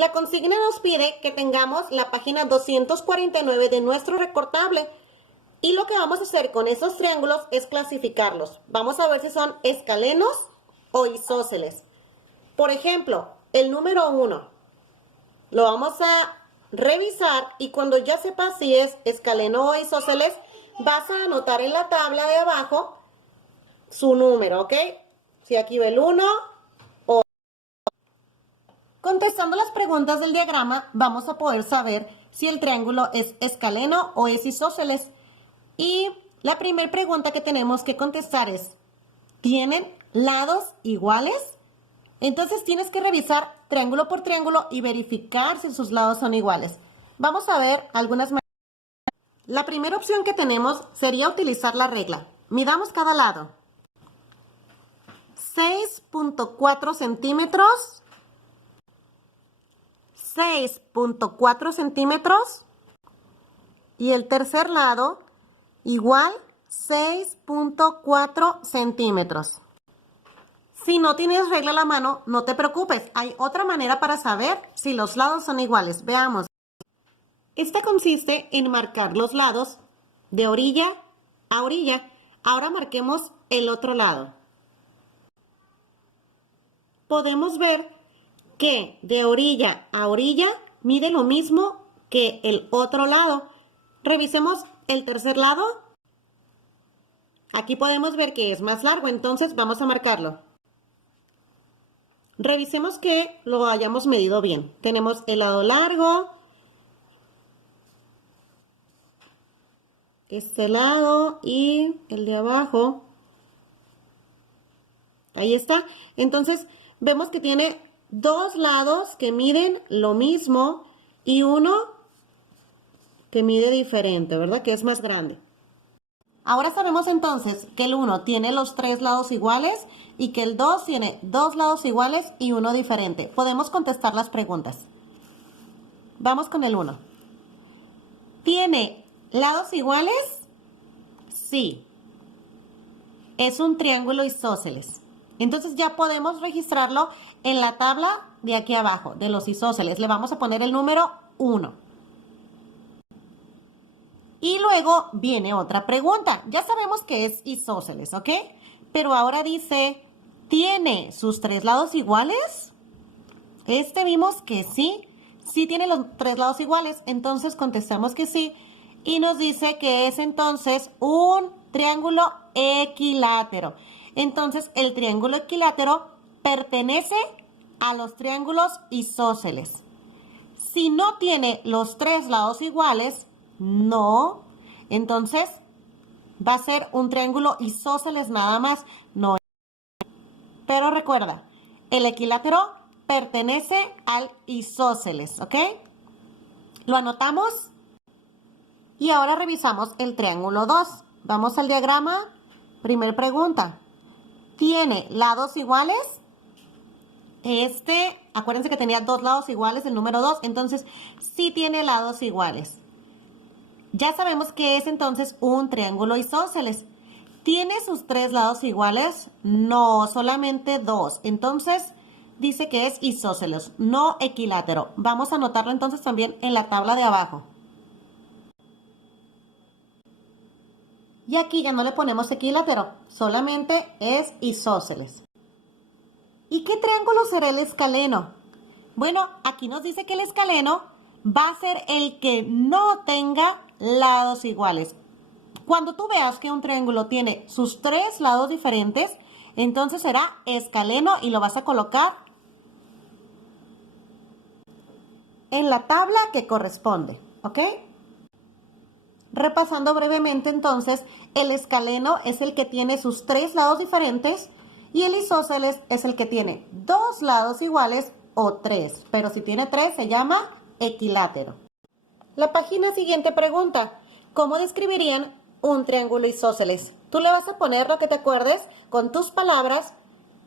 La consigna nos pide que tengamos la página 249 de nuestro recortable. Y lo que vamos a hacer con esos triángulos es clasificarlos. Vamos a ver si son escalenos o isósceles. Por ejemplo, el número 1 lo vamos a revisar y cuando ya sepas si es escaleno o isósceles, vas a anotar en la tabla de abajo su número, ¿ok? Si aquí ve el 1 o... Contestando las preguntas del diagrama, vamos a poder saber si el triángulo es escaleno o es isósceles. Y la primera pregunta que tenemos que contestar es, ¿tienen lados iguales? Entonces tienes que revisar triángulo por triángulo y verificar si sus lados son iguales. Vamos a ver algunas maneras. La primera opción que tenemos sería utilizar la regla. Midamos cada lado. 6.4 centímetros. 6.4 centímetros. Y el tercer lado igual 6.4 centímetros. Si no tienes regla a la mano, no te preocupes. Hay otra manera para saber si los lados son iguales. Veamos. Esta consiste en marcar los lados de orilla a orilla. Ahora marquemos el otro lado. Podemos ver que de orilla a orilla mide lo mismo que el otro lado. Revisemos el tercer lado. Aquí podemos ver que es más largo, entonces vamos a marcarlo. Revisemos que lo hayamos medido bien. Tenemos el lado largo, este lado y el de abajo. Ahí está. Entonces vemos que tiene dos lados que miden lo mismo y uno que mide diferente, ¿verdad? Que es más grande. Ahora sabemos entonces que el 1 tiene los tres lados iguales y que el 2 tiene dos lados iguales y uno diferente. Podemos contestar las preguntas. Vamos con el 1. ¿Tiene lados iguales? Sí. Es un triángulo isósceles. Entonces ya podemos registrarlo en la tabla de aquí abajo, de los isósceles. Le vamos a poner el número 1. Y luego viene otra pregunta. Ya sabemos que es isósceles, ¿ok? Pero ahora dice, ¿tiene sus tres lados iguales? Vimos que sí. Sí tiene los tres lados iguales. Entonces contestamos que sí. Y nos dice que es entonces un triángulo equilátero. Entonces el triángulo equilátero pertenece a los triángulos isósceles. Si no tiene los tres lados iguales, no, entonces va a ser un triángulo isósceles nada más, no. Pero recuerda, el equilátero pertenece al isósceles, ¿ok? Lo anotamos y ahora revisamos el triángulo 2. Vamos al diagrama. Primer pregunta, ¿tiene lados iguales? Acuérdense que tenía dos lados iguales, el número 2, entonces sí tiene lados iguales. Ya sabemos que es entonces un triángulo isósceles. ¿Tiene sus tres lados iguales? No, solamente dos. Entonces dice que es isósceles, no equilátero. Vamos a anotarlo entonces también en la tabla de abajo. Y aquí ya no le ponemos equilátero, solamente es isósceles. ¿Y qué triángulo será el escaleno? Bueno, aquí nos dice que el escaleno va a ser el que no tenga lados iguales. Cuando tú veas que un triángulo tiene sus tres lados diferentes, entonces será escaleno y lo vas a colocar en la tabla que corresponde, ¿ok? Repasando brevemente entonces, el escaleno es el que tiene sus tres lados diferentes y el isósceles es el que tiene dos lados iguales o tres, pero si tiene tres se llama equilátero. La página siguiente pregunta, ¿cómo describirían un triángulo isósceles? Tú le vas a poner lo que te acuerdes con tus palabras,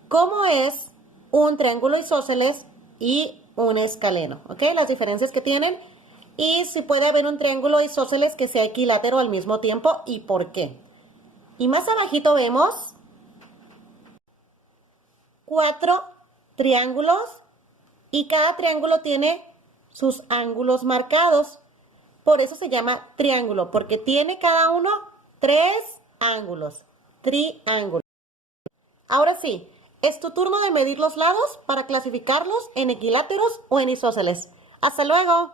cómo es un triángulo isósceles y un escaleno, ¿ok? Las diferencias que tienen y si puede haber un triángulo isósceles que sea equilátero al mismo tiempo y por qué. Y más abajito vemos 4 triángulos Y cada triángulo tiene sus ángulos marcados. Por eso se llama triángulo, porque tiene cada uno 3 ángulos. Triángulo. Ahora sí, es tu turno de medir los lados para clasificarlos en equiláteros o en isósceles. ¡Hasta luego!